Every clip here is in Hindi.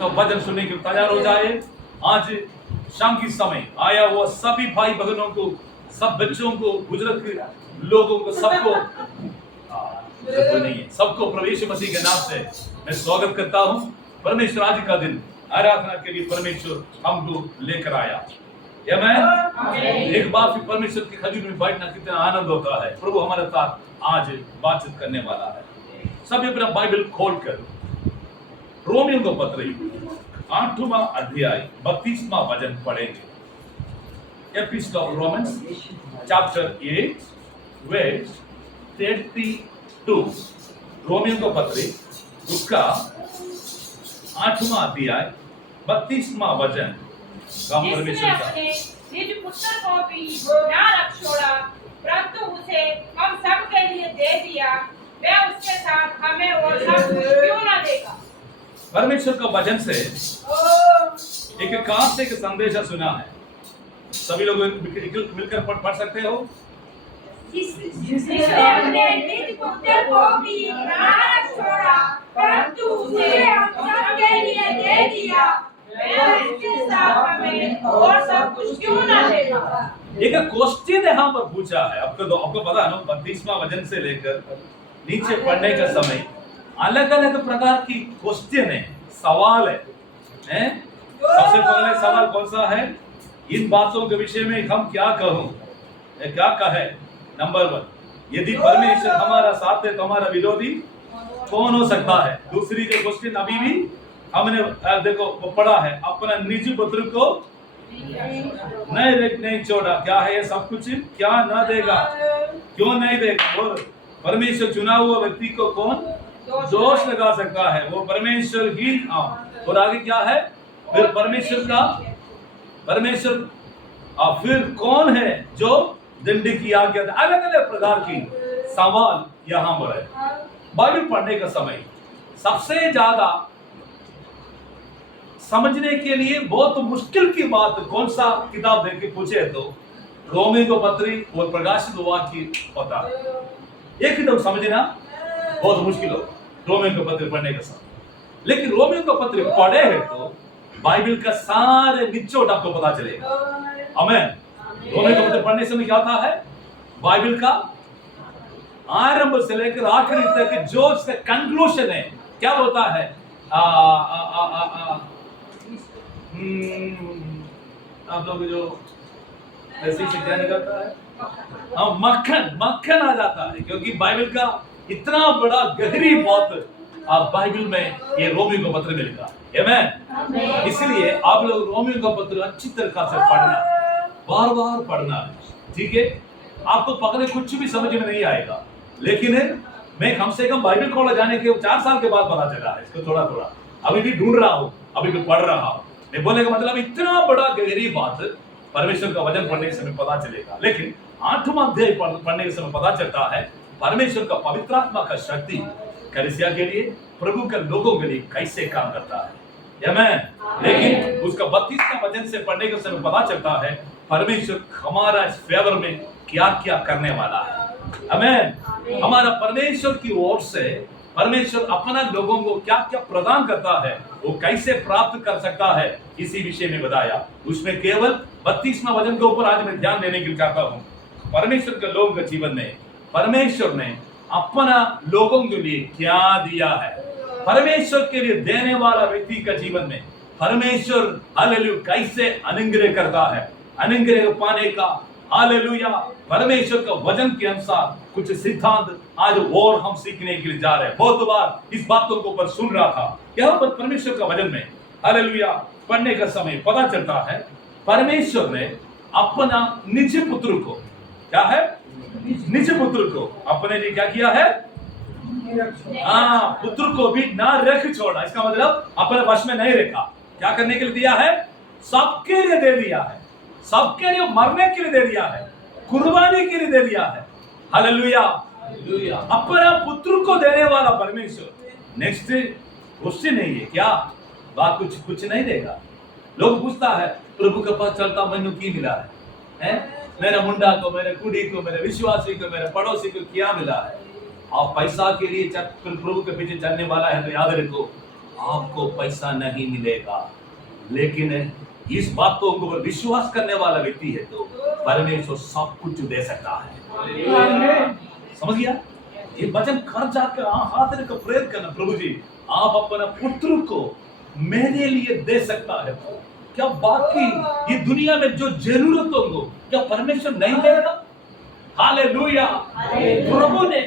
उसका वचन सुनने के लिए तैयार हो जाए। आज शाम के समय आया हुआ सभी भाई बहनों को, सब बच्चों को, बुजुर्ग लोगों को, सबको नहीं है, सबको प्रभु यीशु मसीह के नाम से मैं स्वागत करता हूँ। परमेश्वर आज का दिन आराधना के लिए परमेश्वर हमको लेकर आया। एक बार फिर परमेश्वर की खलील में बैठना कितना आनंद होता है। प्रभु हमारे साथ आज बातचीत करने वाला है। सब अपना बाइबल खोलकर रोमियों को पत्र 8वां अध्याय 32वां वचन पढ़ेंगे। Epistle of Romans chapter 8 verse 32। रोमियों को पत्र उसका 8वां अध्याय 32वां वचन। जिसने अपने निज पुत्र को भी ना रख छोड़ा, परंतु उसे हम सब के लिए दे दिया, वह उसके साथ हमें और सब कुछ क्यों ना देगा। परमेश्वर का वचन से एक खास एक संदेशा सुना है। सभी लोग मिलकर पढ़ सकते हो। जिसने अपने निज पुत्र को भी ना रख छोड़ा, परंतु उसे हम सब के लिए दे दिया, उसके साथ हमें और सब कुछ क्यों ना देगा। एक क्वेश्चन यहाँ पर पूछा है। आपको पता है ना, 32वां वचन से लेकर नीचे पढ़ने का समय अलग अलग प्रकार की क्वेश्चन है, सवाल है। सबसे पहले सवाल कौन सा है? इन बातों के विषय में हम क्या कहूं, क्या कहे। नंबर 1, यदि परमेश्वर हमारा साथ है तो हमारा विरोधी कौन हो सकता है। दूसरी जो क्वेश्चन अभी भी हमने देखो पढ़ा है, अपना निज पुत्र को नहीं छोड़ा, क्या है ये सब कुछ क्या ना देगा, क्यों नहीं देगा। और परमेश्वर चुना हुआ व्यक्ति को कौन दोष लगा सकता है? वो परमेश्वर ही। और आगे क्या है फिर? परमेश्वर फिर कौन है जो दंड किया गया। अलग अलग प्रकार की सवाल यहाँ पर है। बाइबल पढ़ने का समय सबसे ज्यादा समझने के लिए बहुत मुश्किल की बात कौन सा किताब देख के पूछे तो रोमियों को पत्री और प्रकाशित वाक्य होता है। एक ही समझना बहुत मुश्किल हो रोमियों को पत्र पढ़ने का समय। लेकिन रोमियों को पत्र पढ़े है तो बाइबल का सारे निचोड़ आपको पता चलेगा। आमीन। रोमियों को पत्र पढ़ने से क्या होता है? बाइबल का आरंभ से लेकर आखिरी तक जो इसका कंक्लूजन है क्या होता है। आप लोग जो ऐसे से क्या निकलता है? मक्खन आ जाता है, क्योंकि बाइबल का इतना बड़ा गहरी बात बाइबल में ये रोमियों का पत्र मिलेगा। आमीन। इसलिए आप लोग रोमियों का पत्र अच्छी तरीके से पढ़ना, बार बार पढ़ना, ठीक है। आपको पकड़े कुछ भी समझ में नहीं आएगा, लेकिन मैं कम से कम बाइबल कॉलेज जाने के 4 साल के बाद पता चला है इसको। थोड़ा थोड़ा अभी भी ढूंढ रहा हूँ, अभी भी पढ़ रहा हूँ। मैं बोलने का मतलब इतना बड़ा गहरी बात परमेश्वर का वचन पढ़ने के समय पता चलेगा। लेकिन 8वां अध्याय पढ़ने के समय पता चलता है परमेश्वर का पवित्र आत्मा का शक्ति कलीसिया के लिए, प्रभु के लोगों के लिए कैसे काम करता है। आमीन। लेकिन उसका 32वां वचन से पढ़ने के समय पता चलता है परमेश्वर हमारा इस फेवर में क्या क्या करने वाला है। आमीन। हमारा परमेश्वर की ओर से परमेश्वर अपना लोगों को क्या क्या प्रदान करता है, वो कैसे प्राप्त कर सकता है, इसी विषय में बताया। उसमें केवल 32वां वचन के ऊपर आज मैं ध्यान देने के लिए चाहता हूँ। परमेश्वर के लोगों के जीवन में परमेश्वर ने अपना लोगों के लिए क्या दिया है। परमेश्वर के लिए देने वाला व्यक्ति का जीवन में परमेश्वर हालेलुया कैसे अनुग्रह करता है। अनुग्रह पाने का हालेलुया परमेश्वर का वचन के अनुसार कुछ सिद्धांत आज और हम सीखने के लिए जा रहे हैं। बहुत बार इस बातों को पर सुन रहा था, यहाँ पर परमेश्वर का वचन में हालेलुया पढ़ने का समय पता चलता है परमेश्वर ने अपना निज पुत्र को, क्या है, निज पुत्र को अपने लिए क्या किया है? पुत्र को भी ना रख छोड़ा। इसका मतलब अपने वश में नहीं रखा। क्या करने के लिए दिया है? सबके लिए दे दिया है, सबके लिए मरने के लिए दे दिया है, कुर्बानी के लिए दे दिया है। हालेलुया। अपना पुत्र को देने वाला परमेश्वर। नेक्स्ट क्वेश्चन नहीं है क्या बात कुछ नहीं देगा। लोग पूछता है प्रभु के पास चलता मैनू की मिला है? मेरे मुंडा को, मेरे कुड़ी को, मेरे विश्वासी को, मेरे पड़ोसी को क्या मिला है? आप पैसा के लिए प्रभु के पीछे चलने वाला है तो याद रखो आपको पैसा नहीं मिलेगा, लेकिन इस बात को ऊपर विश्वास करने वाला व्यक्ति है तो परमेश्वर सब कुछ दे सकता है। समझ गया? ये वचन घर जाकर हाथ रखकर प्रेयर करना, प्रभु जी आप अपना पुत्र को मेरे लिए दे सकता है। क्या बाकी ये दुनिया में जो जरूरत हो क्या परमेश्वर नहीं देगा? हालेलुया। प्रभु ने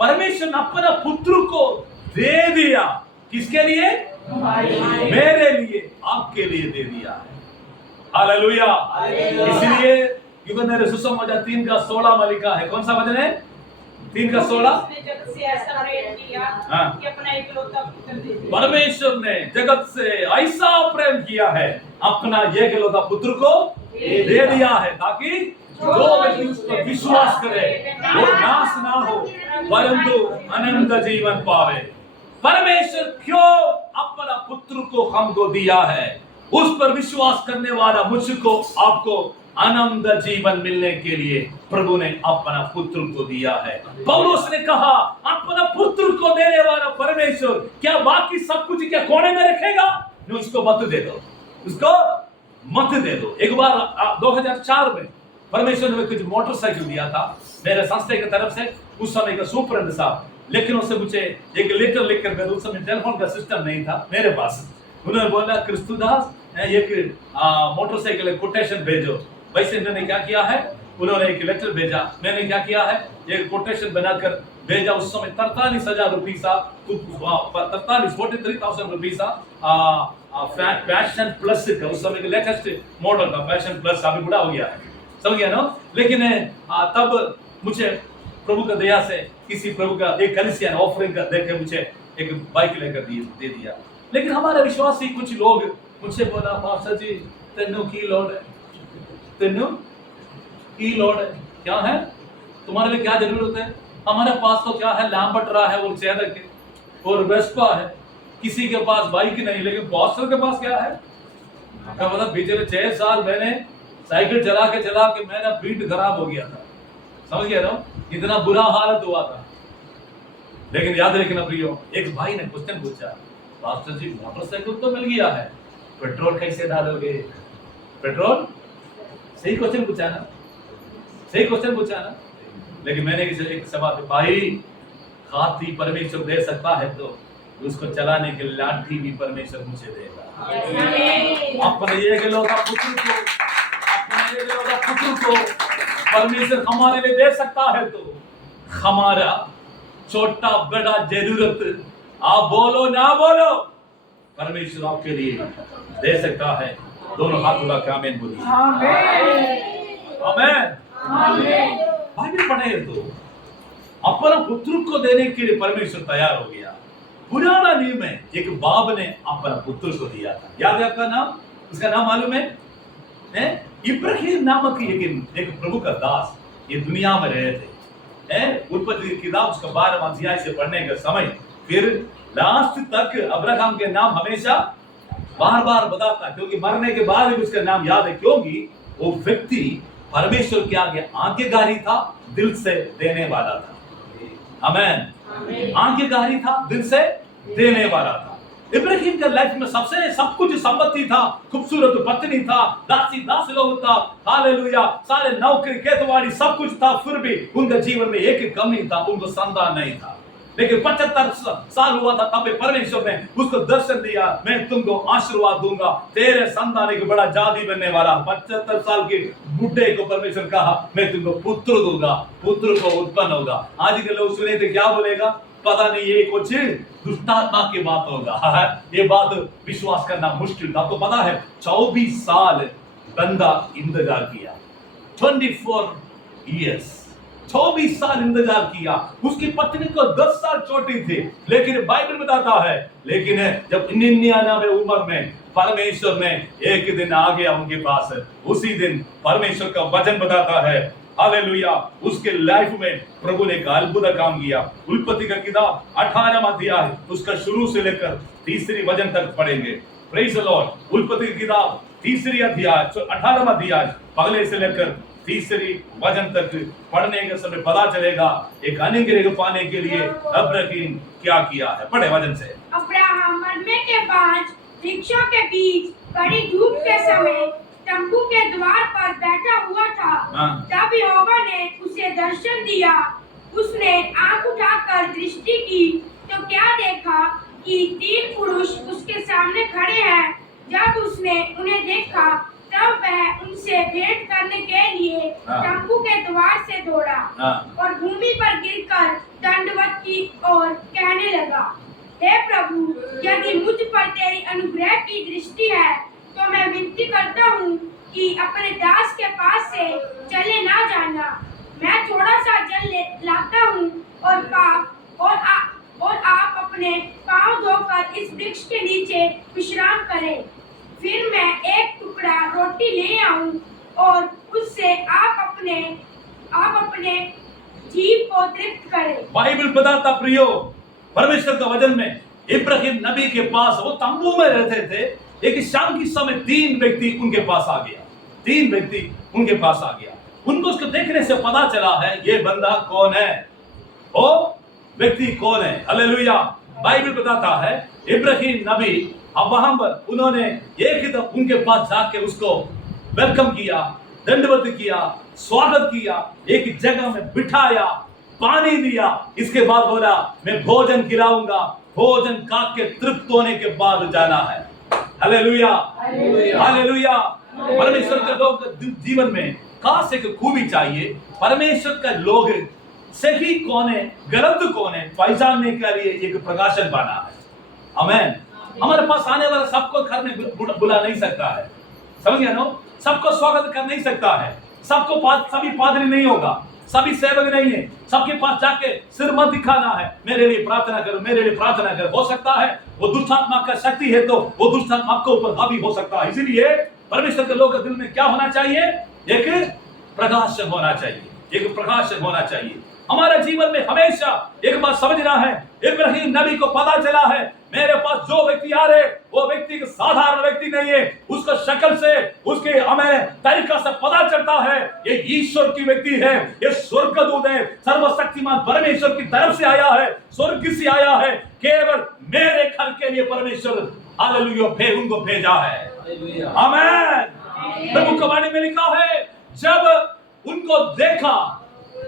परमेश्वर ने अपना पुत्र को दे दिया। किसके लिए? मेरे लिए, आपके लिए दे दिया है। हालेलुया। इसलिए यूहन्ना सुसमाचार 3:16 में लिखा है, कौन सा वचन है? 3:16। परमेश्वर ने जगत से ऐसा प्रेम किया है, अपना एकलौता पुत्र को दे दिया है, ताकि जो व्यक्ति उस पर विश्वास करे वो नाश ना हो परंतु अनंत जीवन पावे। परमेश्वर क्यों अपना पुत्र को हमको दिया है? उस पर विश्वास करने वाला मुझको आपको अनंत जीवन मिलने के लिए प्रभु ने अपना पुत्र को दिया है। पौलुस ने कहा अपना पुत्र को देने वाला परमेश्वर क्या बाकी सब कुछ क्या कोने में रखेगा? उसको मत दे दो, उसको मत दे दो। एक बार 2004 में परमेश्वर ने कुछ मोटरसाइकिल दिया था मेरे संस्था की तरफ से। उस समय का सुपरंट साहब, लेकिन उससे मुझे एक लेटर लिखकर भेजा। उस समय टेलीफोन का सिस्टम नहीं था मेरे पास। उन्होंने बोला क्रिस्तुदास एक मोटरसाइकिल कोटेशन भेजो। वैसे इन्होंने क्या किया है, उन्होंने एक लेटर भेजा, मैंने क्या किया है एक कोटेशन बनाकर भेजा। उस समय 43,000 रुपये सा 43,000 रुपये सा पैशन प्लस का उस समय लेटेस्ट मॉडल था पैशन प्लस। अभी बुरा हो गया है, समझ गया ना? लेकिन तब मुझे प्रभु का दया से किसी प्रभु का एक कलीसिया ऑफरिंग कर देकर मुझे एक बाइक लेकर दे दिया। लेकिन हमारे विश्वासी कुछ लोग मुझसे बोला पास्टर जी तेनू की लोड है, तेनू की लोड है, क्या है तुम्हारे लिए क्या जरूरत है? हमारे पास तो क्या है लैम्बर्ट है और चेहरा के और वेस्पा है, किसी के पास बाइक नहीं, लेकिन पास्टर के पास क्या है? क्या मतलब पिछले 6 साल मैंने साइकिल चला के मेरा पीठ खराब हो गया था, समझ गया ना? इतना बुरा हालत हुआ था। लेकिन याद रखना प्रियो, एक भाई ने क्वेश्चन पूछा पास्टर जी मोटरसाइकिल तो मिल गया है, पेट्रोल कैसे डालोगे? पेट्रोल सही क्वेश्चन पूछा ना, सही क्वेश्चन पूछा ना। लेकिन मैंने एक सवाल, भाई हाथी परमेश्वर दे सकता है तो उसको चलाने के लाठी भी परमेश्वर मुझे देगा। अपने एकलौता पुत्र को परमेश्वर हमारे लिए दे सकता है तो हमारा छोटा बड़ा जरूरत आप बोलो ना बोलो परमेश्वर आपके लिए दे सकता है। दोनों हाथ उठा के आमीन बोलिए। आमीन। बाइबल पढ़े तो अपना पुत्र को देने के लिए परमेश्वर तैयार हो गया। पुराना नियम में एक बाप ने अपना पुत्र को दिया था, याद है आपका नाम? उसका नाम मालूम है? इब्राहिम नामक एक प्रभु का दास ये दुनिया में रहे थे। उत्पत्ति की किताब उसका 12वां अध्याय से पढ़ने का समय फिर लास्ट तक अब्राहम के नाम हमेशा बार-बार बताता, क्योंकि मरने के बाद भी उसका नाम याद है, क्योंकि वो व्यक्ति परमेश्वर के आगे आज्ञाकारी था, दिल से देने वाला था। आमीन। आज्ञाकारी था, दिल से देने वाला था। इब्राहिम के लाइफ में सब कुछ संपत्ति था, खूबसूरत पत्नी था, दास लोग था, हालेलुया, सारे नौकरी खेतवाड़ी सब कुछ था, फिर भी उनके जीवन में एक कमी था, उनको संतान नहीं था। लेकिन 75 साल हुआ था तब परमेश्वर ने उसको दर्शन दिया, मैं तुमको आशीर्वाद दूंगा, तेरे संतान एक बड़ा जाति बनने वाला। 75 साल के बुढ़े को परमेश्वर कहा मैं तुमको पुत्र दूंगा, पुत्र को उत्पन्न होगा। आज के लोग सुने थे क्या बोलेगा पता नहीं, ये कुछ दुष्टात्मा की बात होगा। ये बात विश्वास करना मुश्किल था। आपको पता है 24 साल बंदा इंतजार किया, 24 years 24 साल इंतजार किया। उसकी पत्नी को 10 साल छोटी थी, लेकिन बाइबल बताता है लेकिन जब 99 उम्र में परमेश्वर ने एक दिन आ गया उनके पास, उसी दिन परमेश्वर का वचन बताता है हालेलुया, उसके लाइफ में प्रभु ने एक अद्भुत काम किया। उत्पत्ति का किताब 18वां अध्याय उसका शुरू से लेकर 3री वचन तक पढ़ेंगे। Praise the Lord. उत्पत्ति की किताब 3री अध्याय 18वां अध्याय पहले से लेकर 3री वचन तक पढ़ने के समय पता चलेगा एक अनुग्रह पाने के लिए अब्राहम क्या किया है। पढ़े वचन से। अब्राहम मरने के 5 वृक्षों के बीच कड़ी धूप के समय तंबू के द्वार पर बैठा हुआ था। तब यहोवा ने उसे दर्शन दिया। उसने आंख उठाकर दृष्टि की तो क्या देखा कि 3 पुरुष उसके सामने खड़े हैं। जब उसने उन्हें देखा तब वह उनसे भेंट करने के लिए तंबू के द्वार से दौड़ा और भूमि पर गिरकर दंडवत की और कहने लगा, हे प्रभु, यदि मुझ पर तेरी अनुग्रह की दृष्टि है तो मैं विनती करता हूँ कि अपने दास के पास से चले ना जाना। मैं थोड़ा सा जल लाता हूँ और आप अपने पांव धोकर इस वृक्ष के नीचे विश्राम करें। फिर मैं एक टुकड़ा रोटी ले आऊं और उससे आप अपने जीव को तृप्त करें। बाइबल बताता प्रियो, परमेश्वर का वचन में इब्राहिम नबी के पास, वो तंबू में रहते थे, एक शाम की समय 3 व्यक्ति उनके पास आ गया। 3 व्यक्ति उनके पास आ गया। उनको उसको देखने से पता चला है ये बंदा कौन है, वो व्यक्ति कौन है। हालेलुया। बाइबल बताता है इब्राहिम नबी अब वहां पर उन्होंने एक ही दम उनके पास जाके उसको वेलकम किया, दंडवत किया, स्वागत किया, एक जगह में बिठाया, पानी दिया। इसके बाद बोला मैं भोजन खिलाऊंगा, भोजन खा के तृप्त होने के बाद जाना है। Hallelujah, hallelujah. परमेश्वर के लोग जीवन में खास एक खूबी चाहिए। परमेश्वर का लोग सही कौन है, गलत कौन है, पहचानने के लिए एक प्रकाशन बना है। आमीन। हमारे पास आने वाला सबको घर में बुला नहीं सकता है, समझ गया ना? सबको स्वागत कर नहीं सकता है। सभी पादरी नहीं होगा, सभी सेवक नहीं है। सबके पास जाके सिर मत दिखाना है, मेरे लिए प्रार्थना करो, मेरे लिए प्रार्थना करो। हो सकता है वो दुष्टात्मा का शक्ति है तो वो दुष्टात्मा के ऊपर हावी हो सकता है। इसीलिए परमेश्वर के लोगों के दिल में क्या होना चाहिए? एक प्रकाशन होना चाहिए, एक प्रकाशन होना चाहिए। हमारे जीवन में हमेशा एक बात समझना है, इब्राहिम नबी को पता चला है मेरे पास जो व्यक्ति आ रहे वो व्यक्ति साधारण व्यक्ति नहीं है। उसका शक्ल से, उसके हमें तरीका से पता चलता है ये ईश्वर की व्यक्ति है, ये स्वर्गदूत है, सर्वशक्तिमान परमेश्वर की तरफ से आया है, स्वर्ग से आया है, केवल मेरे घर के लिए परमेश्वर हालेलुया उनको भेजा है। आमीन। प्रभु की वाणी में लिखा है जब उनको देखा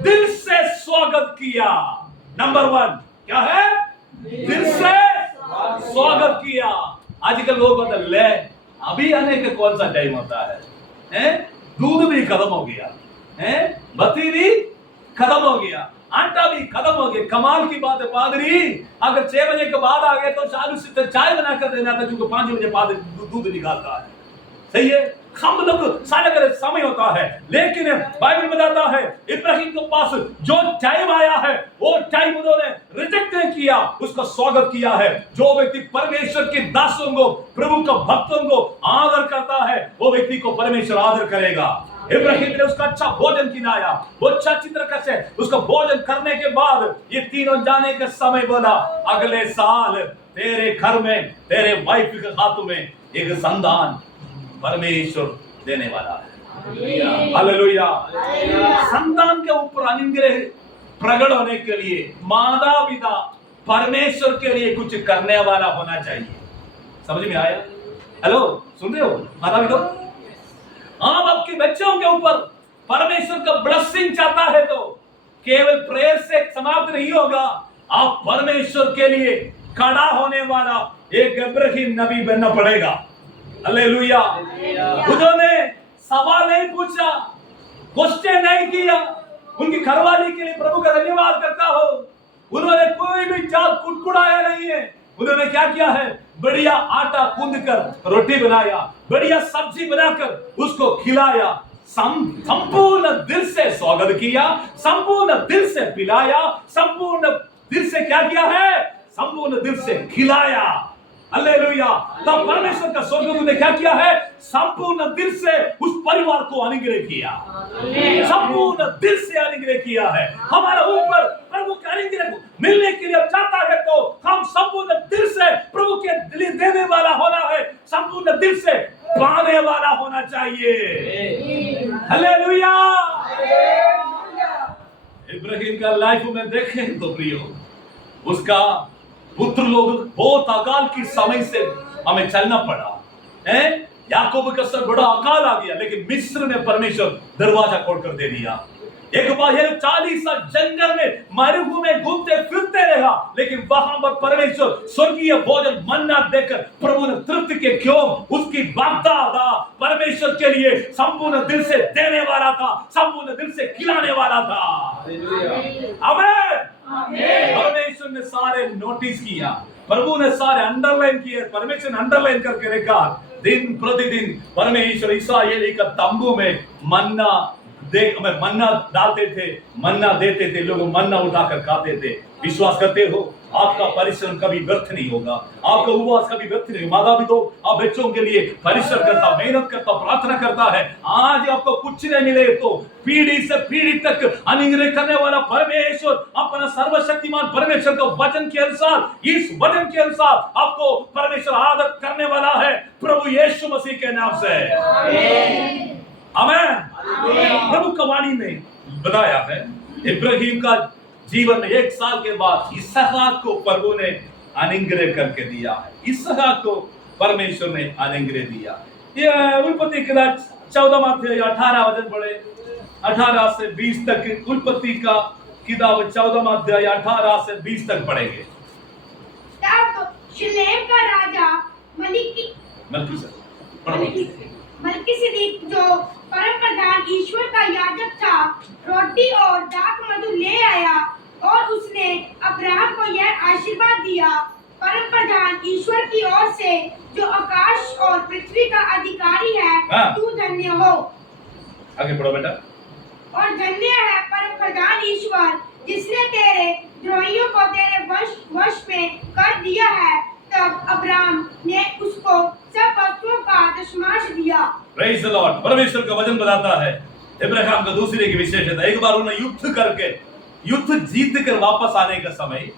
दिल से स्वागत किया। नंबर 1 क्या है? दिल से स्वागत किया। आजकल लोग कहते ले अभी आने का कौन सा टाइम होता है? दूध भी खत्म हो गया है, बत्ती भी खत्म हो गया, आटा भी खत्म हो गया। कमाल की बात है पादरी, अगर 6 बजे के बाद आ गए तो चालू से चाय बना कर देना था, क्योंकि 5 बजे पादरी दूध निकालता है। सही है, हम लोग सारे समय होता है, लेकिन बाइबल बताता है इब्राहिम के पास जो टाइम आया है वो टाइम उन्होंने रिजेक्ट नहीं किया, उसका स्वागत किया है। जो व्यक्ति परमेश्वर के दासों को, प्रभु के भक्तों को आदर करता है वो व्यक्ति को परमेश्वर आदर करेगा। इब्राहिम ने उसका अच्छा भोजन खिलाया, वो अच्छा चित्रकस है। उसका भोजन करने के बाद ये तीनों जाने के समय बोला अगले साल तेरे घर में, तेरे वाइफ के हाथों में एक संतान परमेश्वर देने वाला है। हालेलुया। संतान के ऊपर अनुग्रह प्रकट होने के लिए माता पिता परमेश्वर के लिए कुछ करने वाला होना चाहिए। समझ में आया? हेलो, सुन रहे हो माता पिता? आप आपके बच्चों के ऊपर परमेश्वर का ब्लेसिंग चाहता है तो केवल प्रेयर से समाप्त नहीं होगा, आप परमेश्वर के लिए खड़ा होने वाला एक इब्राहिम नबी बनना पड़ेगा। हालेलुया। उन्होंने सवाल नहीं पूछा, क्वेश्चन नहीं किया। उनकी घरवाली के लिए प्रभु का धन्यवाद करता हो। उन्होंने कोई भी चाल कुटकुटाया नहीं है। उन्होंने क्या किया है? बढ़िया आटा गूंद कर रोटी बनाया, बढ़िया सब्जी बनाकर उसको खिलाया, संपूर्ण दिल से स्वागत किया, संपूर्ण दिल से पिलाया, संपूर्ण दिल से क्या किया है? संपूर्ण दिल से खिलाया। हालेलुया। तब परमेश्वर का स्वर्गदूत ने क्या किया है? संपूर्ण दिल से उस परिवार को अनुग्रह किया, संपूर्ण दिल से अनुग्रह किया है। हमारा ऊपर प्रभु का अनुग्रह मिलने के लिए चाहता है तो हम संपूर्ण दिल से प्रभु के लिए देने वाला होना है, संपूर्ण दिल से पाने वाला होना चाहिए। हालेलुया। इब्राहिम का लाइफ में देखें तो प्रियो, उसका पुत्र लोग बहुत अकाल की समय से हमें चलना पड़ा है। याकूब का सर बड़ा अकाल आ गया, लेकिन मिस्र में परमेश्वर दरवाजा खोलकर दे दिया। एक बार 40 साल जंगल में मरुभूमि में घूमते फिरते रहा, लेकिन वहां पर परमेश्वर स्वर्गीय भोजन मन्ना देकर प्रभु ने तृप्ति के क्यों उसकी वाग्दान परमेश्वर के लिए संपूर्ण दिल से देने वाला था, संपूर्ण दिल से खिलाने वाला था। आमीन। परमेश्वर ने सारे नोटिस किया, प्रभु ने सारे अंडरलाइन किए, परमेश्वर ने अंडरलाइन करके रखा। दिन प्रतिदिन परमेश्वर इस्राएली का तंबू में मन्ना मन्ना डालते थे, मन्ना देते थे, लोग मन्ना उठाकर खाते थे। विश्वास करते हो आपका परिश्रम कभी व्यर्थ नहीं होगा, आपका उपवास कभी व्यर्थ नहीं। माता भी तो आप बच्चों के लिए परिश्रम करता, मेहनत करता, प्रार्थना करता है। आज आपको कुछ नहीं मिले तो पीढ़ी से पीढ़ी तक अनुग्रह करने वाला परमेश्वर, अपना सर्वशक्तिमान परमेश्वर का वचन के अनुसार, इस वचन के अनुसार आपको परमेश्वर आदर करने वाला है, प्रभु यीशु मसीह के नाम से। आमीन। प्रभु की वाणी में बताया है, इब्राहिम का जीवन में 1 साल के बाद इसहाक को प्रभु ने अनुग्रह करके दिया है। इसहाक को परमेश्वर ने अनुग्रह दिया। ये उत्पत्ति की 14वां अध्याय 18 वचन पढ़े, 18 से 20 तक। उत्पत्ति का किताब 14वां अध्याय 18 से 20 तक पढ़ेंगे। तब शिलेम का राजा मलिकिसिदक जो परम प्रधान ईश्वर का याजक था, रोटी और दाख मधु ले आया और उसने अब्राहम को यह आशीर्वाद दिया, परम प्रधान ईश्वर की ओर से जो आकाश और पृथ्वी का अधिकारी है, तू धन्य हो। आगे बढ़ो बेटा। और धन्य है परम प्रधान ईश्वर जिसने तेरे द्रोहियों को तेरे वश में कर दिया है। तब अब्राहम ने उसको सब वस्तुओं का दशमांश दिया। Praise the Lord. परमेश्वर का वचन बताता है इब्राहिम का दूसरे की विशेषता, एक बार उन्होंने युद्ध जीत कर वापस आने का समय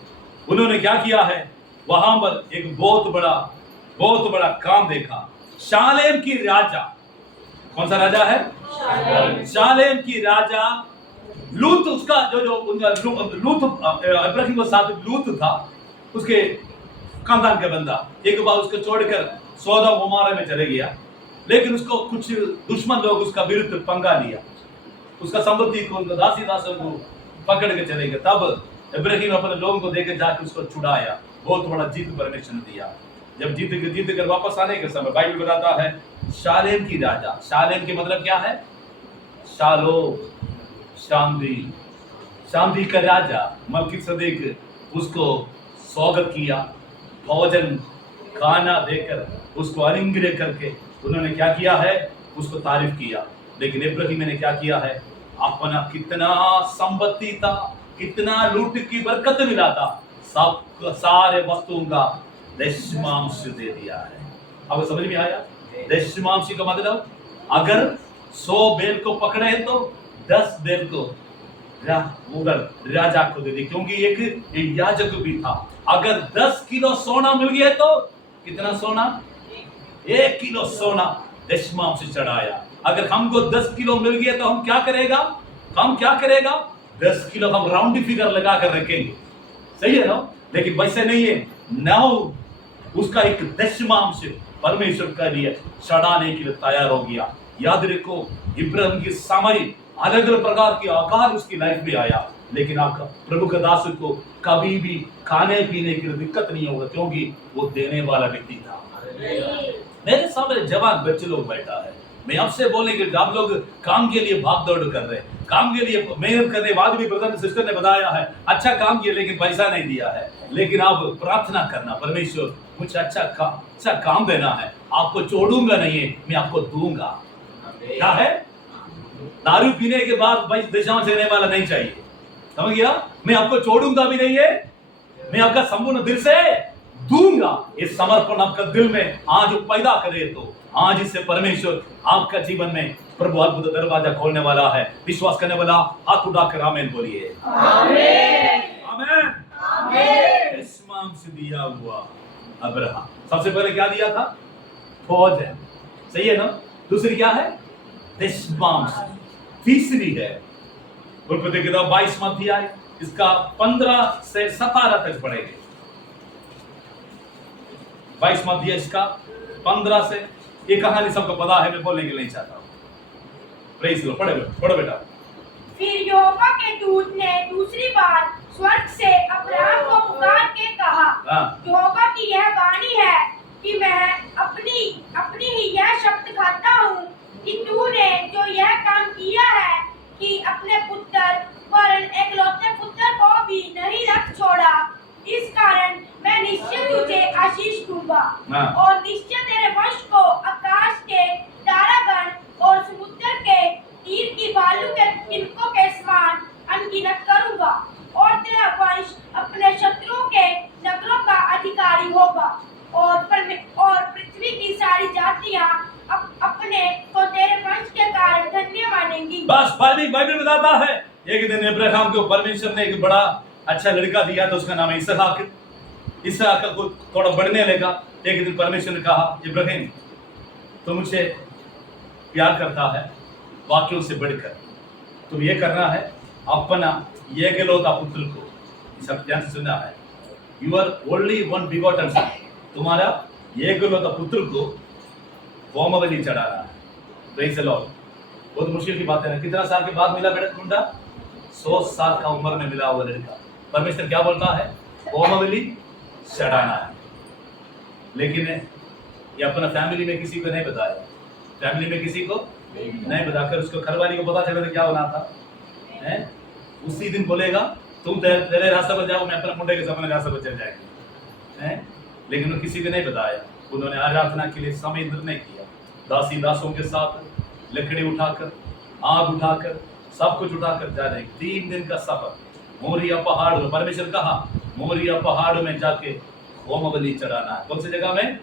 उन्होंने क्या किया है, वहां पर एक बहुत बड़ा काम देखा। शालेम की राजा, कौन सा राजा है? शालेम की राजा लूत, उसका जो उनका लूत इब्राहिम के साथ लूत था, उसके खानदान का बंदा। एक बार उसको छोड़कर सौदा गुमारा में चले गया, लेकिन उसको कुछ दुश्मन लोग उसका विरुद्ध पंगा लिया, उसका संपत्ति को, दासी दासों को पकड़ के चले गए। तब इब्राहिम अपने लोगों को देकर जाकर उसको छुड़ाया, बहुत बड़ा जीत परमेश्वर ने दिया। जब जीत कर वापस आने के समय बाइबल बताता है शालेम की राजा, शालेम के मतलब क्या है? शालो, शांति का राजा मलिकिसिदक उसको स्वागत किया, भोजन खाना देकर उसको अनुग्रह करके उन्होंने क्या किया है, उसको तारीफ किया। लेकिन इब्राहिम ने क्या किया है, अपना कितना संपत्ति था, कितना लूट की बरकत मिला था, सब सारे वस्तुओं का दशमांश दे दिया है। अब समझ में आया? दशमांश का मतलब अगर 100 बैल को पकड़े तो 10 बैल को मुगल राजा को दे दी, क्योंकि एक याजक भी था। अगर 10 किलो सोना मिल गया तो कितना सोना? 1 किलो सोना दशमांश चढ़ाया। अगर हमको 10 किलो मिल गया तो हम क्या करेगा? 10 किलो हम राउंड फिगर लगा कर रखेंगे, सही है ना? लेकिन वैसे नहीं है, 9 उसका एक दशमांश परमेश्वर का लिए चढ़ाने के लिए तैयार हो गया। याद रखो, इब्राहिम के समय अलग अलग प्रकार के आकार उसकी लाइफ में आया, लेकिन आपका प्रभु का दास को कभी भी खाने पीने की दिक्कत नहीं होगा, क्योंकि वो देने वाला व्यक्ति था। मेरे सामने जवान बच्चे लोग बैठा है, मैं आपसे बोलने के आप लोग काम के लिए भाग दौड़ कर रहे हैं, काम के लिए मेहनत करने बाद भी ब्रदर सिस्टर ने बताया है अच्छा काम किया लेकिन पैसा नहीं दिया है, लेकिन आप प्रार्थना करना, परमेश्वर मुझे अच्छा काम देना है, आपको छोड़ूंगा नहीं है, मैं आपको दूंगा। क्या है? दारू पीने के बाद भाई दशमांश देने वाला नहीं चाहिए, समझ गया? मैं आपको छोड़ूंगा भी नहीं है, मैं आपका संपूर्ण दिल से दूंगा। ये समर्पण आपका दिल में आज पैदा करे तो आज इससे परमेश्वर आपका जीवन में प्रभु अद्भुत दरवाजा खोलने वाला है। विश्वास करने वाला हाथ उठाकर आमीन बोलिए। आमीन आमीन आमीन। दशमांश दिया हुआ अब्राहम, सबसे पहले क्या दिया था? फौज है, सही है ना? दूसरी क्या है? दशमांश। तीसरी है उत्पत्ति किताब 22वां अध्याय, इसका 15 से 17 तक पढ़ेंगे। 22वां अध्याय इसका 15 से। ये कहानी सबको पता है, मैं बोलने के लिए नहीं चाहता हूँ। प्रेज लो, पढ़ो बेटा। फिर यहोवा के दूत ने दूसरी बार स्वर्ग से अब्राहम को पुकार के कहा, यहोवा की यह वाणी है कि मैं अपनी ही यह शब्द खाता हूँ कि तूने जो यह काम किया है कि अपने पुत्र वरन एकलौते पुत्र को भी नहीं रख छोड़ा, इस कारण मैं निश्चय तुझे आशीष दूंगा और निश्चय तेरे वंश को आकाश के तारागण और समुद्र के तीर की बालू के तिनकों के समान अनगिनत करूंगा और तेरा वंश अपने शत्रुओं के नगरों का अधिकारी होगा और पृथ्वी की सारी जातियां अपने को तेरे वंश के कारण धन्य मानेंगी। बस बाइबल बताता है एक दिन अब्राहम को परमेश्वर ने एक बड़ा अच्छा लड़का दिया था, उसका नाम है इसहाक को थोड़ा बढ़ने लगा। एक दिन परमेश्वर ने कहा, इब्राहिम तो मुझे प्यार करता है वाक्यों से बढ़कर, तुम ये करना है अपना एकलौता पुत्र को, सब ध्यान से सुनना है, यूर ओनली वन बिगॉटन सन, तुम्हारा एकलौता पुत्र को होम बलि चढ़ाना है। Praise the Lord. बहुत मुश्किल की बात है ना, कितना साल के बाद मिला बेटा मुंडा? 100 साल का उम्र में मिला हुआ लड़का। परमेश्वर क्या बोलता है? होम बलि चढ़ाना है। लेकिन ये अपना फैमिली में किसी को नहीं बताया, फैमिली में किसी को नहीं बताकर उसको घरवाली को पता चला तो क्या होना था है? उसी दिन बोलेगा तुम तेरे रास्ते पर जाओ, मैं अपने मुंडे के सामने रास्ते पर चल जाएंगे हैं। लेकिन वो किसी को नहीं बताया। उन्होंने आराधना के लिए समय निर्णय किया, दासी दासों के साथ लकड़ी उठाकर, आग उठाकर, सब कुछ उठाकर जा रहे। 3 दिन का सफर मोरिया पहाड़ में। परमेश्वर कहा मोरिया पहाड़ में जाके होम बलि चढ़ाना है। कौन सी जगह में?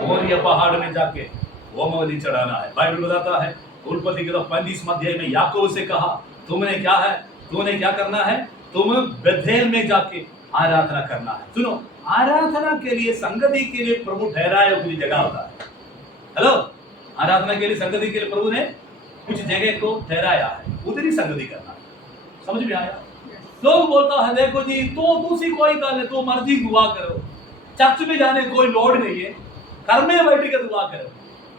मोरिया पहाड़ में जाके होम बलि चढ़ाना है। बाइबल बताता है उत्पत्ति के 35वां अध्याय में याकूब से कहा तूने क्या करना है? तुम बेथेल में जाके आराधना करना है। सुनो, आराधना के लिए, संगति के लिए प्रभु ठहराया कुछ जगह होता है। हेलो, आराधना के लिए, संगति के लिए प्रभु ने कुछ जगह को ठहराया है, उधर ही संगति करना है। समझ में आया? लोग बोलता है देखो जी तो दूसरी कोई गल है, तो मर्जी दुआ करो, चर्च में जाने कोई लोड नहीं है, घर में बैठ के दुआ करो।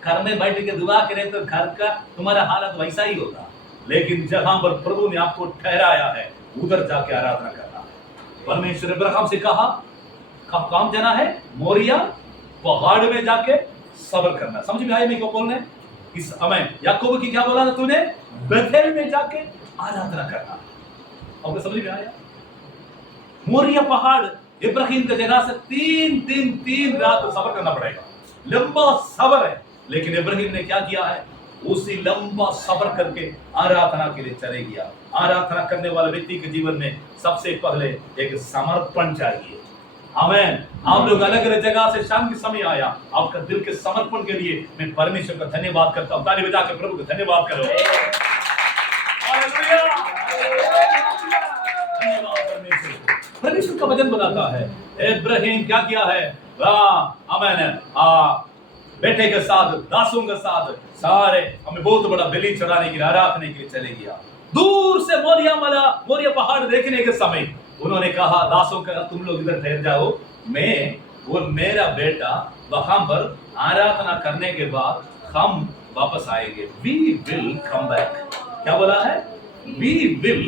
घर में बैठ के दुआ करें तो घर का तुम्हारा हालत वैसा ही होगा। लेकिन जहां पर प्रभु ने आपको ठहराया है उधर जाके आराधना करना है। परमेश्वर अब्राहम से कहा काम जाना है मोरिया पहाड़ में जाके सब्र करना। समझ में आया मैं क्यों बोल रहे? इस समय याकूब की क्या बोला था तूने? बेथेल में जाके आराधना करना। आपको समझ में आया? मोरिया पहाड़ इब्राहिम की जगह से 3 रात सब्र करना पड़ेगा। लंबा सब्र है, लेकिन इब्राहिम ने क्या किया है? उसी लंबा सब्र करके आराधना के लिए चले गया। आराधना करने वाले व्यक्ति के जीवन में सबसे पहले एक समर्पण चाहिए। आमीन। आप लोग अलग अलग जगह से शाम के समय आया, आपका दिल के समर्पण के लिए मैं परमेश्वर का धन्यवाद करता हूं। ताली बजा के प्रभु का धन्यवाद करो। हालेलुया, धन्यवाद परमेश्वर को। परमेश्वर का वचन बताता है इब्राहिम क्या किया है? आमीन। बेटे के साथ, दासों के साथ सारे हमें बहुत बड़ा बलि चढ़ाने के लिए, आराधना के लिए चले गया। दूर से मोरिया पहाड़ देखने के समय उन्होंने कहा दासों का तुम लोग इधर ठहर जाओ, मैं और मेरा बेटा वहां पर आराधना करने के बाद हम वापस आएंगे। We will come back। क्या बोला है? We will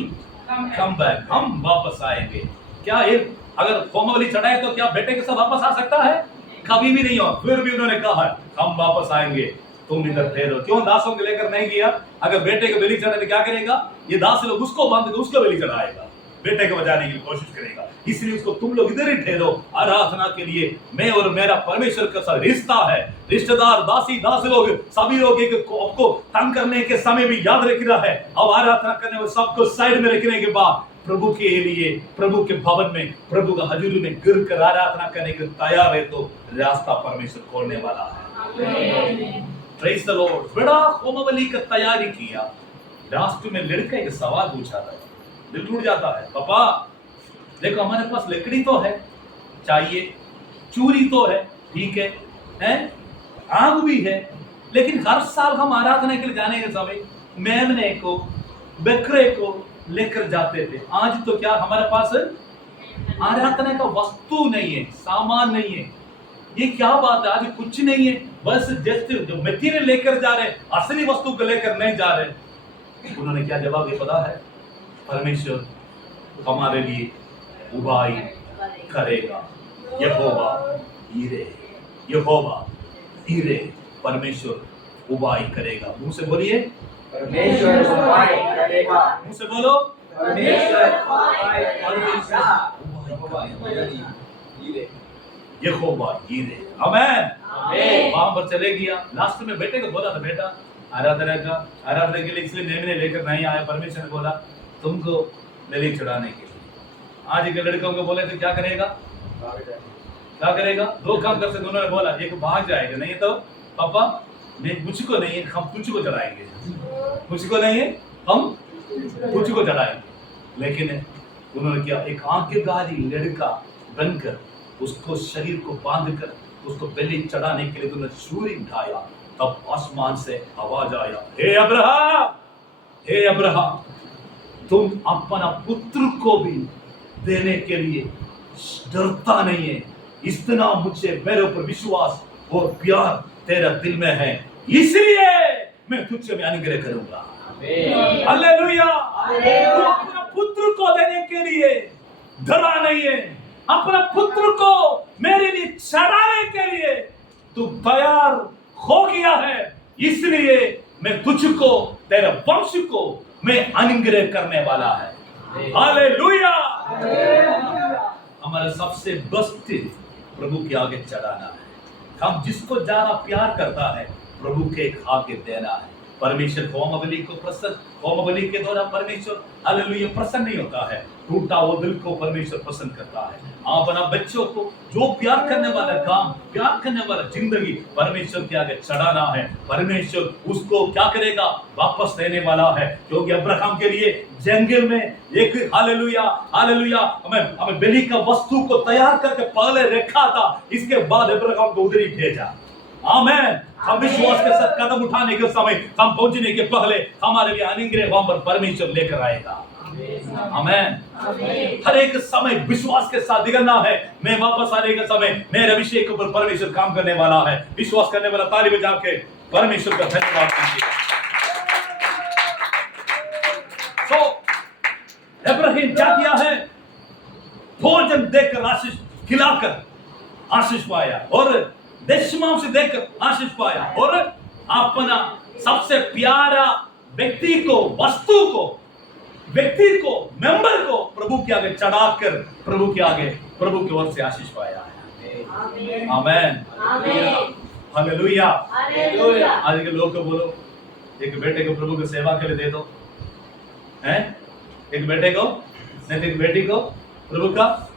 come back। हम वापस आएंगे। क्या एक अगर होम बलि चढ़ाए तो क्या बेटे के साथ वापस आ सकता है? कभी भी नहीं हो। फिर भी उन्होंने कहा हम वापस आएंगे, तुम इधर ठहरो। क्यों दासों को लेकर नहीं किया? अगर बेटे को बलि चढ़ाने क्या करेगा? ये दास लोग उसको बांध के उसको बलि चढ़ाएगा, बेटे को बचाने की कोशिश करेगा। इसलिए उसको तुम लोग इधर ही ठहरो आराधना के लिए। मैं और मेरा परमेश्वर का साथ रिश्ता है। रिश्तेदार, दासी दास लोग सभी लोग एक आपको तंग करने के समय भी याद रख रहा है। अब आराधना करने और सबको साइड में रखने के बाद प्रभु के लिए, प्रभु के भवन में, प्रभु का हजूरी में गिर कर आराधना करने के तैयार है तो रास्ता परमेश्वर खोलने वाला है। Praise the Lord. बड़ा होम बलि का तैयारी किया। लास्ट में लड़का एक सवाल पूछा था, दिल टूट जाता है। पापा देखो हमारे पास लकड़ी तो है, चाहिए, चूरी तो है, ठीक है, आग भी है, लेकिन हर साल हम आराधना के लिए जाने के समय मेमने को, बकरे को लेकर जाते थे। आज तो क्या हमारे पास आराधना का वस्तु नहीं है, सामान नहीं है। ये क्या बात है, आज कुछ नहीं है, बस जस्ट जो मटेरियल लेकर जा रहे, असली वस्तु को लेकर नहीं जा रहे। उन्होंने क्या जवाब दिया पता है? परमेश्वर हमारे लिए उपाय करेगा। यहोवा ईरे, यहोवा ईरे, परमेश्वर उपाय करेगा। मुंह से बोलिए, परमेश्वर उपाय करेगा। मुंह से बोलो, परमेश्वर उपाय करेगा। यहोवा ईरे। आमेन। आमेन। वहां पर चले गया, लास्ट में बेटे को बोला था, बेटा आराधना के लिए इसलिए मैंने लेकर नहीं आया। परमेश्वर ने बोला तुमको बलि चढ़ाने के लिए। आज के लड़कों को बोले तो क्या करेगा, क्या करेगा? दो काम कर सकते। उन्होंने बोला एक भाग जाएगा, नहीं तो पापा नहीं, मुझको नहीं है, हम तुझको चढ़ाएंगे, मुझको नहीं है, हम तुझको चढ़ाएंगे। लेकिन उन्होंने क्या, एक आज्ञाकारी लड़का बनकर उसको शरीर को बांधकर उसको बलि चढ़ाने के लिए तुमने छुरी उठाया। तब आसमान से आवाज आया, हे अब्राहम, हे अब्राहम, तुम अपना पुत्र को भी देने के लिए डरता नहीं है। इतना मुझे मेरे ऊपर विश्वास और प्यार तेरा दिल में है, इसलिए मैं तुझसे में अनुग्रह करूंगा। हालेलुया। तू अपना पुत्र को देने के लिए डरा नहीं है, अपना पुत्र को मेरे लिए चढ़ाने के लिए तू तैयार हो गया है, इसलिए मैं तुझको, तेरे वंश को मैं अनुग्रह करने वाला है। हालेलुया। हमारा सबसे बेस्ट प्रभु के आगे चढ़ाना है। हम जिसको ज्यादा प्यार करता है प्रभु के आगे देना है। परमेश्वर होम बलि को प्रसन्न, होम बलि के द्वारा परमेश्वर हालेलुया प्रसन्न नहीं होता है, टूटा वो दिल को परमेश्वर पसंद करता है। अपना बच्चों को जो प्यार करने वाला काम, प्यार करने वाला जिंदगी परमेश्वर के आगे चढ़ाना है। परमेश्वर उसको क्या करेगा, वापस देने वाला है। क्योंकि अब्राहम के लिए जंगल में एक हालेलुया हालेलुया हमें बलि का वस्तु को तैयार करके पहले रखा था, इसके बाद अब्राहम को उधर ही भेजा। आमेन। हम विश्वास के साथ कदम उठाने के समय, हम पहुंचने के पहले हमारे लिए अनुग्रह वहां पर परमेश्वर लेकर आएगा। आमेन। हर एक समय विश्वास के साथ निकलना है। मैं वापस आने के समय मेरे अभिषेक पर परमेश्वर काम करने वाला है। विश्वास करने वाला ताली बजा के परमेश्वर का धन्यवाद कीजिए। इब्राहिम क्या किया है, भोजन देकर आशीष खिलाकर आशीष पाया, और दशमांश देकर आशीष पाया, और अपना सबसे प्यारा व्यक्ति को, वस्तु को, व्यक्ति को, मेंबर को प्रभु के आगे चढ़ाकर प्रभु के आगे, प्रभु की ओर से आशीष पाया है। आमेन। हालेलुया। आज के लोग को बोलो, एक बेटे को प्रभु की सेवा के लिए दे दो, हैं? एक बेटे को नहीं तो एक बेटी को प्रभु का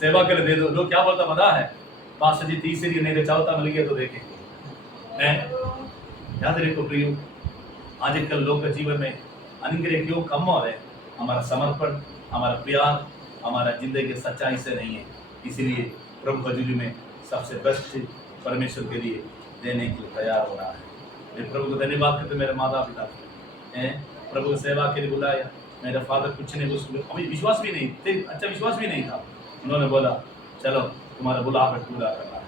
सेवा के लिए दे दो। लोग क्या बोलता पता है, पास्टर जी तीसरी नहीं तो चौथा मिल गया तो देखे। याद रखो प्रियो, आजकल लोग के जीवन में अनुग्रह क्यों कम हो रहे? हमारा समर्पण, हमारा प्यार, हमारा जिंदगी की सच्चाई से नहीं है। इसीलिए प्रभु हजूरी में सबसे बेस्ट परमेश्वर के लिए देने के लिए तैयार हो रहा है। मैं प्रभु को धन्यवाद करते, मेरे माता पिता प्रभु की सेवा के लिए बुलाया। मेरा फादर कुछ नहीं, उसको अभी विश्वास भी नहीं, अच्छा विश्वास भी नहीं था। उन्होंने बोला चलो तुम्हारा बुलाहट पूरा करना है।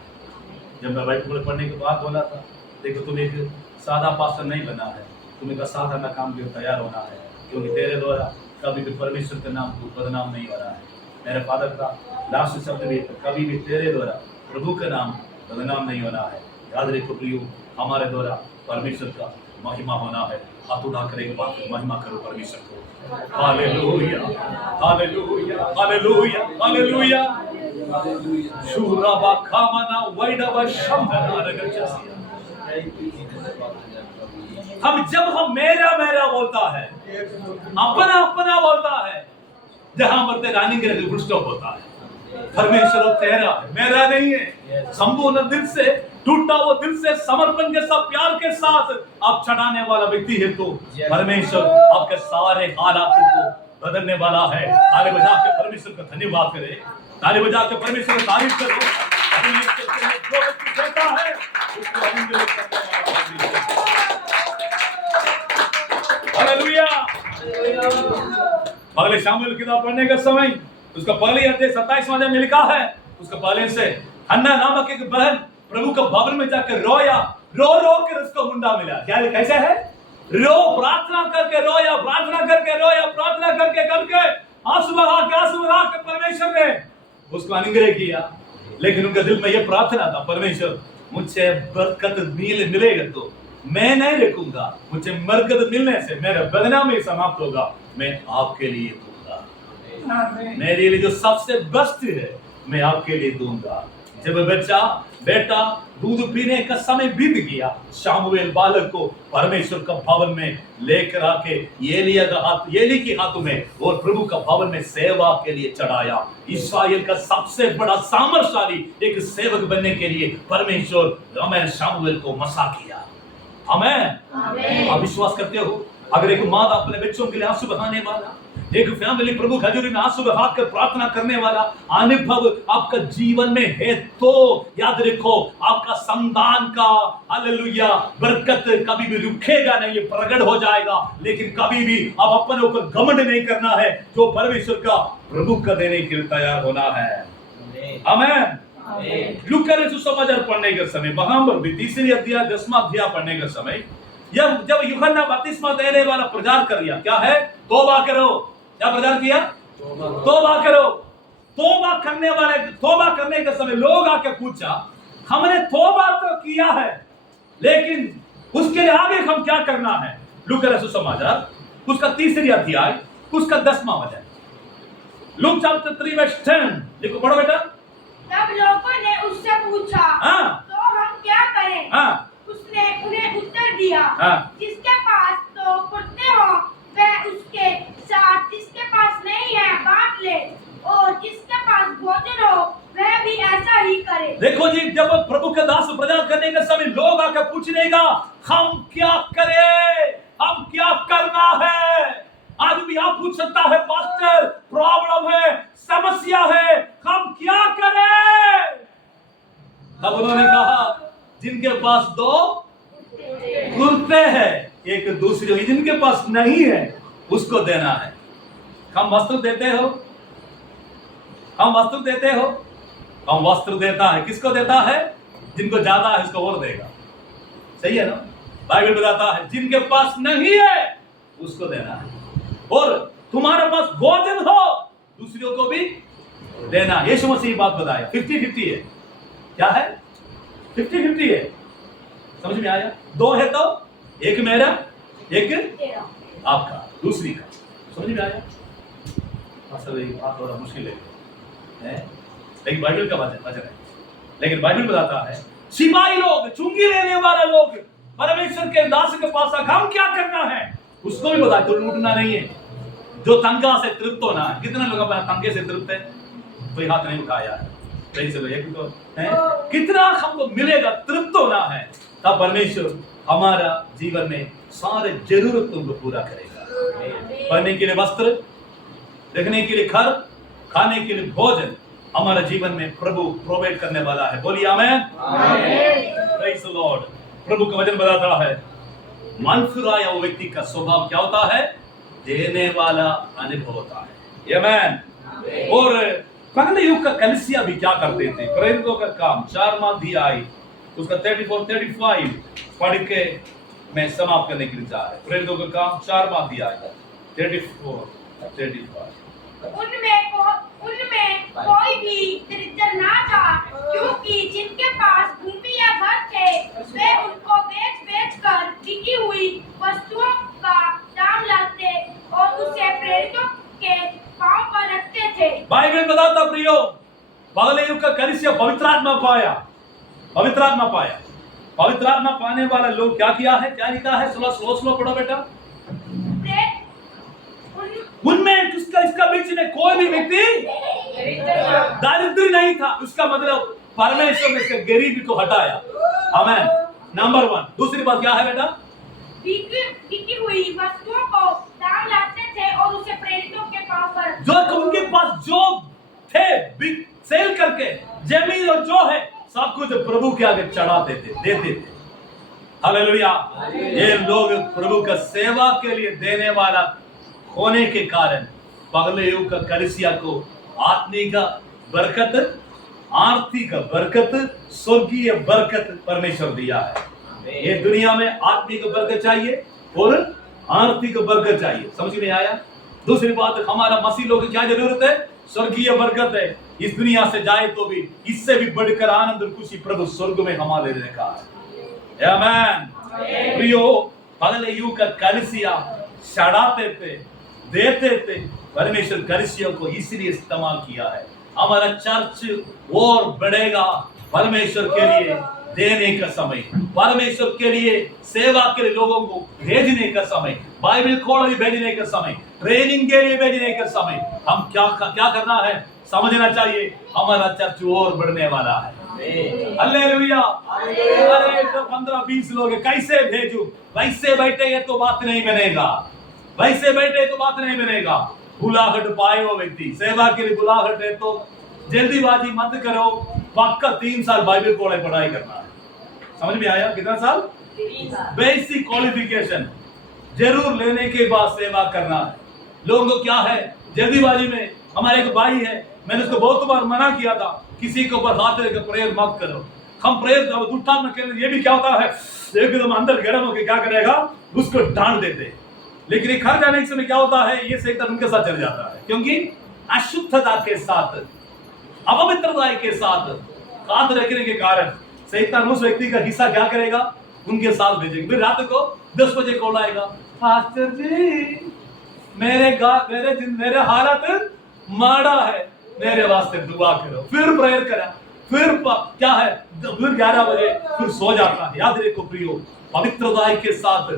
जब मैं बाइबल पढ़ने के बाद बोला था, देखो तुम एक सादा पास्टर नहीं बना है, तुम्हें एक साधारण काम के लिए तैयार होना है, क्योंकि तेरे द्वारा कभी भी परमेश्वर का नाम बदनाम नहीं हो रहा है। मेरे फादर का लास्ट शब्द भी, कभी भी तेरे द्वारा प्रभु का नाम बदनाम नहीं होना है। याद रखो प्रियो, हमारे द्वारा परमेश्वर का महिमा होना है। हाथ उठा कर एक बात महिमा करो परमेश्वर को। Hallelujah hallelujah hallelujah hallelujah. शूराबा खामाना वैडवा शंभना रगचसिया। हम मेरा मेरा बोलता है, अपना अपना बोलता है, जहां पर तेरा अनुग्रह फुल स्टॉप होता है। परमेश्वर तेरा मेरा नहीं है। संपूर्ण दिल से, टूटा हुआ दिल से, समर्पण के साथ, प्यार के साथ आप चढ़ाने वाला व्यक्ति है तो परमेश्वर आपके सारे हालात को बदलने वाला है। ताली बजा के परमेश्वर का धन्यवाद करें, ताली बजा के परमेश्वर की तारीफ करो। जो व्यक्ति देता है उसको अनुग्रह करने वाला हालेलुया। पहले शामुएल की किताब पढ़ने का समय उसका पहले अध्याय 27वां अध्याय में लिखा है, उसका पहले से हन्ना नामक एक बहन प्रभु का भवन में जाकर रोया, रो रो कर उसको मुंडा मिला। क्या कैसे है? रो, प्रार्थना करके रोया, प्रार्थना करके रोया, प्रार्थना करके आंसू बहा के परमेश्वर ने उसको अनुग्रह किया। लेकिन उनके दिल में यह प्रार्थना था, परमेश्वर मुझे बरकत मिलेगा तो मैं नहीं रखूंगा, मुझे बरकत मिलने से मेरा बदनामी समाप्त होगा, मैं आपके लिए दूंगा, मेरे लिए जो सबसे बेस्ट है मैं आपके लिए दूंगा। जब बेटा दूध पीने का समय बीत गया, शामुएल बालक को परमेश्वर का भवन में लेकर आके एली के हाथों में और प्रभु का भवन में सेवा के लिए चढ़ाया। इस्राएल का सबसे बड़ा सामर्थशाली एक सेवक बनने के लिए परमेश्वर शामुएल को मसा किया। आमेन। आप विश्वास करते हो? अगर एक माँ अपने बच्चों के लिए आंसू बहाने वाला, एक फैमिली प्रभु खजूरी में आंसू बहाकर प्रार्थना करने वाला अनुभव आपका जीवन में है तो याद रखो, आपका संतान का हालेलुया बरकत कभी भी रुकेगा नहीं, ये प्रकट हो जाएगा। लेकिन कभी भी आप अपने ऊपर घमंड नहीं करना है, जो परमेश्वर का प्रभु का देने के लिए तैयार होना है। आमेन। लूका सुसमाचार पढ़ने के समय, वहां पर भी 3 अध्याय 10वां अध्याय पढ़ने के समय जब यूहन्ना बपतिस्मा देने वाला प्रचार कर दिया, क्या है? तौबा करो। क्या प्रचार किया? तौबा करो। तौबा करने के समय लोग आके पूछा, हमने तौबा तो किया है, लेकिन उसके लिए आगे हम क्या करना है? लूका सुसमाचार उसका 3 अध्याय उसका 10वां वचन, लूक चैप्टर 3 वर्स 10 देखो, पढ़ो बेटा। तब लोगों ने उससे पूछा, तो हम क्या करें? उसने उन्हें उत्तर दिया, जिसके पास तो कुर्ते हो वह उसके साथ, जिसके पास नहीं है बांट ले, और जिसके पास भोजन हो वह भी ऐसा ही करे। देखो जी, जब प्रभु के दास प्रचार करने के समय लोग आकर पूछने का, हम क्या करें, हम क्या करना है? आज भी आप पूछ सकता है, पास्टर प्रॉब्लम है, समस्या है, हम क्या करें? तब उन्होंने कहा, जिनके पास 2 कुर्ते हैं एक दूसरे, जिनके पास नहीं है उसको देना है। हम वस्त्र देते हो, हम वस्त्र देते हो, हम वस्त्र देता है, किसको देता है? जिनको ज्यादा है उसको और देगा। सही है ना? बाइबल बताता है जिनके पास नहीं है उसको देना है, और तुम्हारे पास भोजन हो दूसरों को भी देना। यीशु मसीह बात बताया, 50-50 है। क्या है? 50-50 है। समझ में आया? 2 है तो एक मेरा, एक आपका, दूसरी का। समझ में आया? बात थोड़ा मुश्किल है, लेकिन बाइबल का वचन है। लेकिन बाइबल बताता है सिपाही लोग, चुंगी लेने वाले लोग परमेश्वर के दास के पास हम क्या करना है उसको भी बताया। तो लूटना नहीं है, जो तंगा से तृप्त होना है। कितने लोग अपना तंगे से तृप्त है? कोई हाथ नहीं उठाया है। सही से एक तो है, कितना हमको मिलेगा, तृप्त होना है, तब परमेश्वर हमारा जीवन में सारे जरूरत तुमको पूरा करेगा। पहनने के लिए वस्त्र, देखने के लिए घर, खाने के लिए भोजन, हमारा जीवन में प्रभु प्रोवाइड करने वाला है। बोलिए आमेन। Praise the lord. प्रभु का वचन बताता है मन फिराया वो व्यक्ति का स्वभाव क्या होता है? देने वाला अनुभव होता है। आमेन। और पहले युग का कलीसिया भी क्या करते थे? प्रेरितों का काम 4वां अध्याय उसका 34-35 पढ़ के मैं समाप्त करने के लिए जा रहा हूं। प्रेरितों का काम 4वां अध्याय 34-35। उनमें कोई भी दरिद्र ना था, क्योंकि जिनके पास भूमि या घर थे वे उनको बेच कर बिकी हुई वस्तुओं का दाम लाते और उसे प्रेरितों के पांव पर रखते थे। बाइबल बताता प्रियो, पहले युग का कलीसिया पवित्र आत्मा पाया। पवित्र आत्मा पाने वाला लोग क्या किया है? क्या लिखा है? स्लो पढ़ो बेटा। उनमें इसका बीच में कोई भी व्यक्ति दारिद्र नहीं था। उसका मतलब परमेश्वर ने इसके गरीबी को हटाया। आमेन। नंबर 1। दूसरी बात क्या है बेटा? बिकी हुई वस्तुओं को दाम लाते थे और उसे प्रेरितों के पांव पर, जो उनके पास जो थे सेल करके जमीन और जो है सब कुछ प्रभु के आगे चढ़ाते थे, देते थे। हालेलुया। ये लोग प्रभु का सेवा के लिए देने वाला होने के कारण पगले युग का कलीसिया को आत्मिक बरकत आर्थिक बरकत, स्वर्गीय बरकत परमेश्वर दिया है। ये दुनिया में आत्मिक बरकत चाहिए और आर्थिक बरकत चाहिए। समझ में आया? दूसरी बात, हमारा मसीह लोग की क्या जरूरत है? स्वर्गीय बरकत है। इस दुनिया से जाए तो भी इससे भी बढ़कर आनंद और खुशी प्रभु स्वर्ग में हमारे लिए रखा है। आमीन। प्रियो, पहले युग का कलीसिया चढ़ाते थे, देते थे। परमेश्वर कलीसिया को इसलिए इस्तेमाल किया है। हमारा चर्च और बढ़ेगा परमेश्वर के लिए देने का समय, परमेश्वर के लिए सेवा के लिए लोगों को भेजने का समय, बाइबल खोल भेजने का समय, ट्रेनिंग के लिए भेजने का समय। हम क्या करना है समझना चाहिए। हमारा चर्च और बढ़ने वाला है। हालेलुया। अरे तो 15-20 लोग कैसे भेजूं? वैसे बैठे तो बात नहीं बनेगा, वैसे बैठे तो बात नहीं बनेगा। बुलाहट पाए वो व्यक्ति, सेवा के लिए बुलाहट है तो जल्दीबाजी मत करो। पक्का 3 साल बाइबल कॉलेज पढ़ाई करना है। समझ में आया? कितना साल? बेसिक क्वालिफिकेशन जरूर लेने के बाद सेवा करना है। लोगों को क्या है जल्दीबाजी में। हमारे एक भाई है, मैंने उसको बहुत बार मना किया था, किसी के ऊपर हाथ लेकर प्रेयर मत करो। हम प्रेयर उठा न करें, ये भी क्या होता है एकदम अंदर गर्म होकर क्या करेगा, उसको डांट देते। लेकिन ये घर जाने के समय क्या होता है, ये शैतान उनके साथ चल जाता है। क्योंकि अशुद्धता के साथ, अपवित्रता के साथ हाथ रखने के कारण शैतान उस व्यक्ति का हिस्सा क्या करेगा, उनके साथ भेजेगा। फिर रात को 10 बजे कॉल आएगा, पास्टर जी मेरे हालत माड़ा है, मेरे वास्ते दुआ करो। फिर प्रेयर करा, फिर क्या है, फिर 11 बजे फिर सो जाता है। याद रखो प्रियो, पवित्रता के साथ,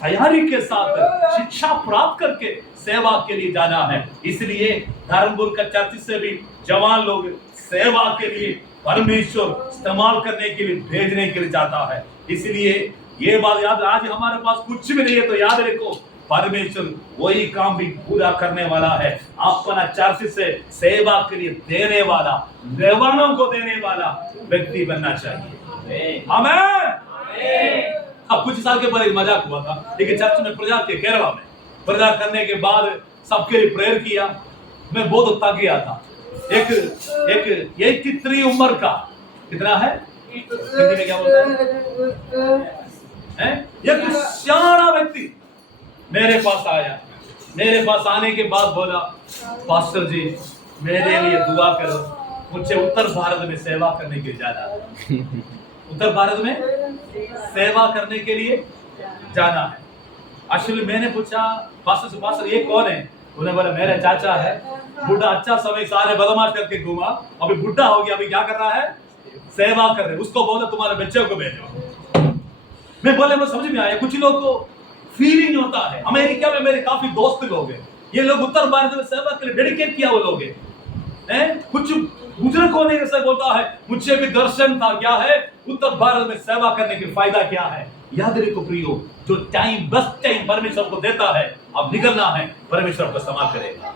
तैयारी के साथ, शिक्षा प्राप्त करके सेवा के लिए जाना है। इसलिए धर्मपुर का चर्च से भी जवान लोग सेवा के लिए परमेश्वर इस्तेमाल करने के लिए भेजने के लिए जाता है। इसलिए ये बात याद, आज हमारे पास कुछ भी नहीं है तो याद रखो परमेश्वर वही काम भी पूरा करने वाला है। अपना चर्च से सेवा के लिए देने वाला, मेहमानों को देने वाला व्यक्ति बनना चाहिए। आमीन। अब कुछ साल के बाद एक मजाक हुआ था, लेकिन चर्च में प्रचार के केरला में प्रचार करने के बाद सबके लिए प्रेयर किया। मैं बहुत थक गया था। एक 83 उम्र का, कितना है हिंदी में क्या बोलते हैं, एक सियाना व्यक्ति मेरे पास आया। मेरे पास आने के बाद बोला, पास्टर जी मेरे लिए दुआ करो, मुझे उत्तर भारत में सेवा करने के लिए जाना है। उत्तर भारत में सेवा करने के लिए जाना है। एक्चुअली मैंने पूछा, पास्टर ये कौन है? उन्हें बोला मेरा चाचा है, बुढ़ा, अच्छा समय सारे बदमाश करके घूमा, अभी बुढ़ा हो गया, अभी क्या कर रहा है, सेवा कर रहे। उसको बोला तुम्हारे बच्चे को भेजो। मैं बोले वो समझ में आया। कुछ लोग को फीलिंग होता है। अमेरिका में मेरे काफी दोस्त लोग हैं, ये लोग उत्तर भारत में सेवा के लिए डेडिकेट किया वो लोग हैं। कुछ बुजुर्ग होने के साथ बोलता है मुझे भी दर्शन था, क्या है उत्तर भारत में सेवा करने के फायदा क्या है। याद रखो प्रियो, जो टाइम बस टाइम परमेश्वर को देता है, अब निकलना है, परमेश्वर को इस्तेमाल करेगा।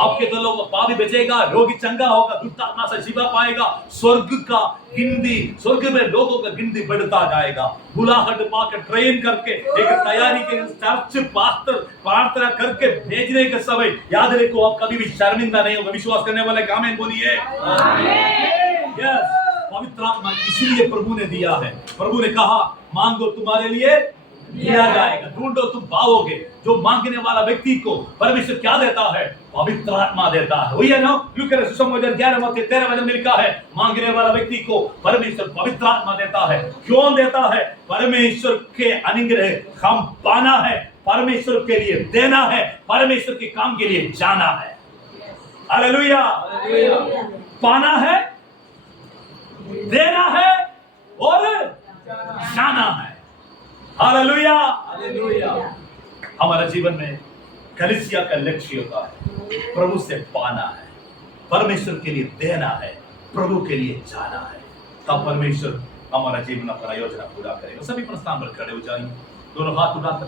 आपके तो लोग पापी बचेगा, रोगी चंगा होगा, दुष्ट आत्मा से शिफा पाएगा, स्वर्ग का गिनती, स्वर्ग में लोगों का गिनती बढ़ता जाएगा। बुलाहट पाकर ट्रेन करके एक तैयारी के चर्च पास्टर प्रार्थना करके भेजने के समय याद रखो आप कभी भी शर्मिंदा नहीं होगा। विश्वास करने वाले आमीन बोलिए। यस, पवित्र आत्मा इसलिए प्रभु ने दिया है। प्रभु ने कहा मांगो तुम्हारे लिए दिया जाएगा, ढूंढो तुम पाओगे। जो मांगने वाला व्यक्ति को परमेश्वर क्या देता है, पवित्र आत्मा देता है। वही है ना, लूका सुसमाचार 11:13 में लिखा है, मांगने वाला व्यक्ति को परमेश्वर पवित्र आत्मा देता है। क्यों देता है? परमेश्वर के अनुग्रह हम पाना है, परमेश्वर के लिए देना है, परमेश्वर के काम के लिए जाना है। हालेलुया। पाना है, देना है और जाना है। हालेलुया। हमारा जीवन में कलीसिया का लक्ष्य होता है प्रभु से पाना है, परमेश्वर के लिए देना है, प्रभु के लिए जाना है। तब परमेश्वर हमारा जीवन अपना योजना पूरा करेगा। सभी प्रस्थान पर खड़े हो जाएंगे, दोनों हाथ उठाकर